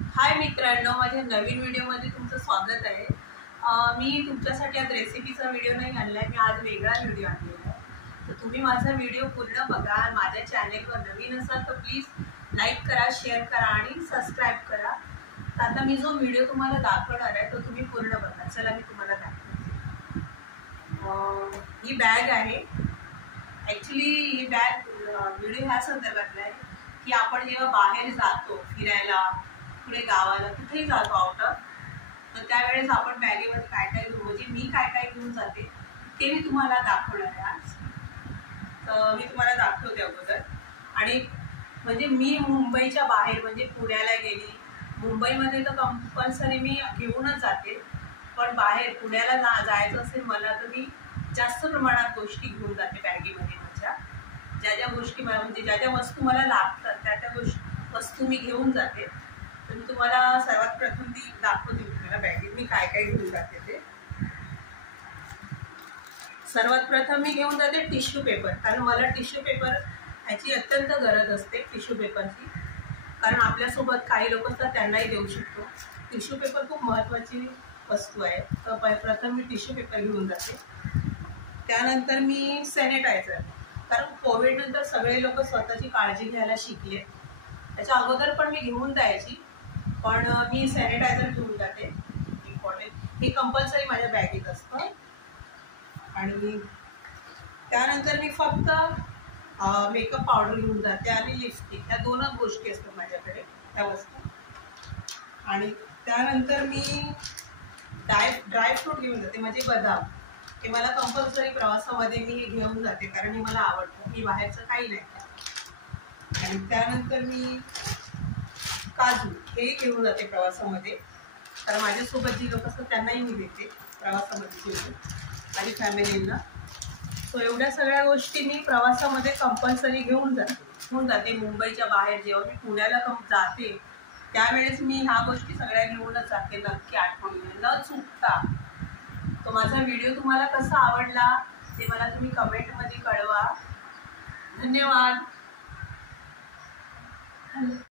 हाय मित्रांनो, माझ्या नवीन व्हिडिओमध्ये तुमचं स्वागत आहे। मी तुमच्यासाठी आज रेसिपीचा व्हिडिओ नाही आणलाय, मी आज वेगळा व्हिडिओ आणलेला आहे। तर तुम्ही माझा व्हिडिओ पूर्ण बघा। माझ्या चॅनेलवर नवीन असाल तर प्लीज लाईक करा, शेअर करा आणि सबस्क्राईब करा। तर आता मी जो व्हिडिओ तुम्हाला दाखवणार आहे तो तुम्ही पूर्ण बघा। चला मी तुम्हाला दाखवते। ही बॅग आहे। ॲक्च्युली ही बॅग व्हिडिओ ह्या संदर्भातला आहे की आपण जेव्हा बाहेर जातो फिरायला, पुढे गावाला कुठेही जातो आउट ऑफ, तर त्यावेळेस आपण बॅगेमध्ये काय काय घेऊन, म्हणजे मी काय काय घेऊन जाते ते मी तुम्हाला दाखवणार आहे आज। तर मी तुम्हाला दाखवते अगोदर। आणि म्हणजे मी मुंबईच्या बाहेर म्हणजे पुण्याला गेली, मुंबईमध्ये तर कंपल्सरी मी घेऊनच जाते, पण बाहेर पुण्याला जायचं असेल मला तर मी जास्त प्रमाणात गोष्टी घेऊन जाते बॅगेमध्ये। माझ्या ज्या ज्या गोष्टी मला म्हणजे ज्या ज्या वस्तू मला लागतात त्या त्या वस्तू मी घेऊन जाते। तर मी तुम्हाला सर्वात प्रथम ती दाखवते तुम्हाला बॅगेत मी काय काय घेऊन जाते ते। सर्वात प्रथम मी घेऊन जाते टिश्यू पेपर, कारण मला टिश्यू पेपर ह्याची अत्यंत गरज असते, टिश्यू पेपरची। कारण आपल्यासोबत काही लोक असतात त्यांनाही देऊ शकतो। टिश्यू पेपर खूप महत्त्वाची वस्तू आहे, तर प्रथम मी टिश्यू पेपर घेऊन जाते। त्यानंतर मी सॅनिटायझर, कारण कोविड नंतर सगळे लोक स्वतःची काळजी घ्यायला शिकले। त्याच्या अगोदर पण मी घेऊन जायची, पण मी सॅनिटायझर घेऊन जाते, इम्पॉर्टंट। हे कंपल्सरी माझ्या बॅगेत असतं। आणि त्यानंतर मी फक्त मेकअप पावडर घेऊन जाते आणि लिपस्टिक, ह्या दोनच गोष्टी असतात माझ्याकडे, त्या वस्तू। आणि त्यानंतर मी ड्रायफ्रूट घेऊन जाते, म्हणजे बदाम। हे मला कंपल्सरी प्रवासामध्ये मी हे घेऊन जाते, कारण हे मला आवडतं, मी बाहेरचं काही नाही खात। आणि त्यानंतर मी काजू हे घेऊन जाते प्रवासामध्ये, कारण माझ्यासोबत जी लोक असतात त्यांनाही मी देते प्रवासामध्ये घेऊन, माझी फॅमिलीला। सो एवढ्या सगळ्या गोष्टी मी प्रवासामध्ये कंपल्सरी घेऊन जाते। मुंबईच्या बाहेर जेव्हा मी पुण्याला जाते त्यावेळेस मी ह्या गोष्टी सगळ्या घेऊनच जाते, नक्की आठवणीने न चुकता। तो माझा व्हिडिओ तुम्हाला कसा आवडला ते मला तुम्ही कमेंटमध्ये कळवा। धन्यवाद।